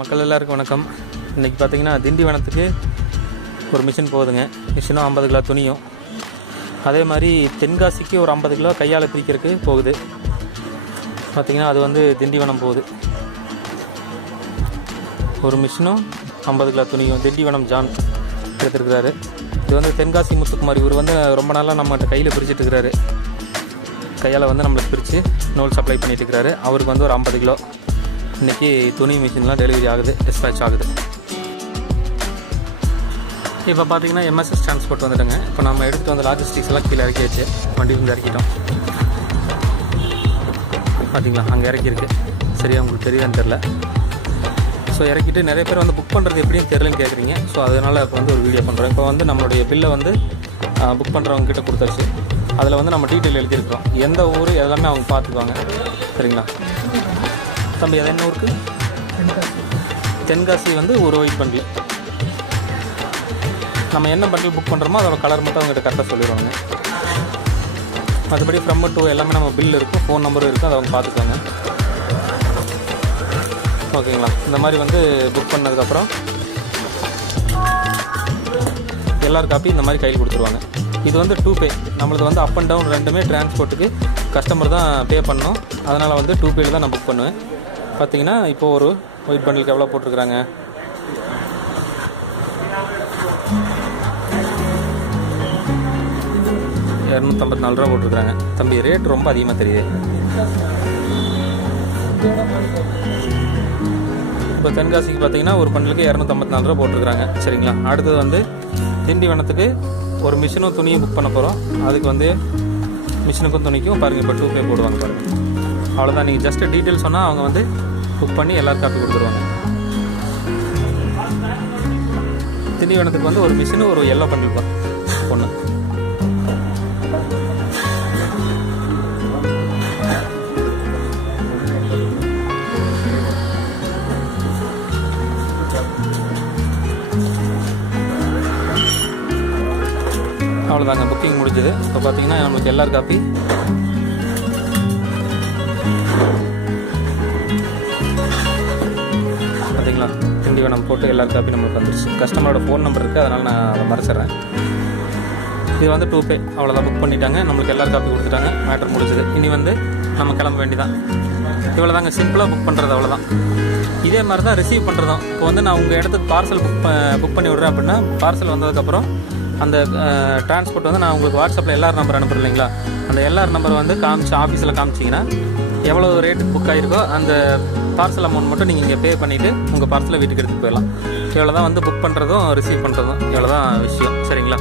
மக்கள் எல்லாருக்கும் வணக்கம். இன்றைக்கி பார்த்தீங்கன்னா திண்டிவனத்துக்கு ஒரு மிஷின் போகுதுங்க. மிஷினும் ஐம்பது கிலோ துணியும். அதே மாதிரி தென்காசிக்கு ஒரு ஐம்பது கிலோ கையால் பிரிக்கிறதுக்கு போகுது. பார்த்தீங்கன்னா அது வந்து திண்டிவனம் போகுது. ஒரு மிஷினும் ஐம்பது கிலோ துணியும் திண்டிவனம் ஜான் எடுத்துருக்கிறாரு. இது வந்து தென்காசி முத்துக்குமார். இவர் வந்து ரொம்ப நாளாக நம்மகிட்ட கையில் பிரிச்சுட்டு இருக்கிறாரு. கையால் வந்து நம்மளுக்கு பிரித்து நூல் சப்ளை பண்ணிட்டு இருக்கிறாரு. அவருக்கு வந்து ஒரு ஐம்பது கிலோ. இன்றைக்கி துணி மிஷின்லாம் டெலிவரி ஆகுது டிஸ்பேச் ஆகுது. இப்போ பார்த்தீங்கன்னா எம்எஸ்எஸ் டிரான்ஸ்போர்ட் வந்துட்டுங்க. இப்போ நம்ம எடுத்துகிட்டு வந்த லாஜிஸ்டிக்ஸ் எல்லாம் கீழே இறக்கி வச்சு வண்டி வந்து இறக்கிட்டோம். பார்த்தீங்களா அங்கே இறக்கியிருக்கு. சரியா உங்களுக்கு தெரியுதான்னு தெரில ஸோ இறக்கிட்டு நிறைய பேர் வந்து புக் பண்ணுறது எப்படின்னு தெரிலன்னு கேட்குறீங்க ஸோ அதனால் இப்போ வந்து ஒரு வீடியோ பண்ணுறோம் இப்போ வந்து நம்மளுடைய பில்லை வந்து புக் பண்ணுறவங்க கிட்ட கொடுத்தாச்சு. அதில் வந்து நம்ம டீட்டெயில் எழுதியிருக்கிறோம். எந்த ஊர் எல்லாமே அவங்க பார்த்துக்குவாங்க. சரிங்களா? தம்பி அது என்ன ஊருக்கு? தென்காசி வந்து ஒரு ஒயிட் பண்டில் நம்ம என்ன பண்டில் புக் பண்ணுறோமோ அதோட கலர் மட்டும் அவங்ககிட்ட கரெக்டாக சொல்லிடுவாங்க. மற்றபடி ஃப்ரம் டூ எல்லாமே நம்ம பில் இருக்கும் ஃபோன் நம்பரும் இருக்கும் அதை அவங்க பார்த்துக்கோங்க ஓகேங்களா? இந்த மாதிரி வந்து புக் பண்ணதுக்கப்புறம் எல்லார் காப்பி இந்த மாதிரி கையில் கொடுத்துருவாங்க. இது வந்து டூ பே நம்மளது வந்து அப் அண்ட் டவுன் ரெண்டுமே டிரான்ஸ்போர்ட்டுக்கு கஸ்டமர் தான் பே பண்ணணும். அதனால் வந்து டூ பேயில் தான் நான் புக் பண்ணுவேன். பார்த்தீங்கன்னா இப்போ ஒரு ஒயிட் பண்டிலுக்கு எவ்வளோ போட்டிருக்கிறாங்க? இரநூத்தம்பத்தி நாலு ரூபா போட்டிருக்காங்க தம்பி ரேட் ரொம்ப அதிகமாக தெரியுது. இப்போ தென்காசிக்கு பார்த்தீங்கன்னா ஒரு பண்டலுக்கு இரநூத்தம்பத்தி நாலு ரூபா போட்டிருக்காங்க சரிங்களா? அடுத்தது வந்து திண்டிவனத்துக்கு ஒரு மிஷினும் துணியும் புக் பண்ண போகிறோம் அதுக்கு வந்து மிஷினுக்கும் துணிக்கும் பாருங்கள் இப்போ டூ பே போடுவாங்க பாருங்கள் அவ்வளோதான் நீங்கள் ஜஸ்ட்டு டீட்டெயில் சொன்னால் அவங்க வந்து புக் பண்ணி எல்லாரும் காப்பி கொடுத்துருவாங்க. திண்டிவனத்துக்கு வந்து ஒரு மிஷினு ஒரு எல்லோ பண்ணிருப்போம் ஒன்று அவ்வளோதாங்க புக்கிங் முடிஞ்சது. இப்போ பார்த்தீங்கன்னா நம்மளுக்கு எல்லார் காப்பி. பார்த்தீங்களா திண்டிவனம் போட்டு எல்லார் காப்பி நம்மளுக்கு வந்துருச்சு. கஸ்டமரோட ஃபோன் நம்பர் இருக்குது அதனால் நான் அதை மறைச்சிட்றேன் இது வந்து டூ பே அவ்வளோதான் புக் பண்ணிட்டாங்க. நம்மளுக்கு எல்லார் காப்பி கொடுத்துட்டாங்க. மேட்ரு முடிஞ்சது. இனி வந்து நம்ம கிளம்ப வேண்டியதான் இவ்வளோ தாங்க சிம்பிளாக புக் பண்ணுறது அவ்வளோதான் இதே மாதிரி தான் ரிசீவ் பண்ணுறதும் இப்போ வந்து நான் உங்கள் இடத்துக்கு பார்சல் புக் புக் பண்ணி விட்றேன் அப்படின்னா பார்சல் வந்ததுக்கப்புறம் அந்த டிரான்ஸ்போர்ட் வந்து நான் உங்களுக்கு வாட்ஸ்அப்பில் எல்லார் நம்பர் அனுப்புறேன் இல்லைங்களா? அந்த எல்லார் நம்பர் வந்து காமிச்சு ஆஃபீஸில் காமிச்சிங்கன்னா எவ்வளோ ரேட்டு புக் ஆகிருக்கோ அந்த பார்சல் அமௌண்ட் மட்டும் நீங்கள் இங்கே பே பண்ணிவிட்டு உங்கள் பார்சலை வீட்டுக்கு எடுத்துகிட்டு போயிடலாம். இவ்வளோ தான் வந்து புக் பண்ணுறதும் ரிசீவ் பண்ணுறதும் இவ்வளோ தான் விஷயம். சரிங்களா?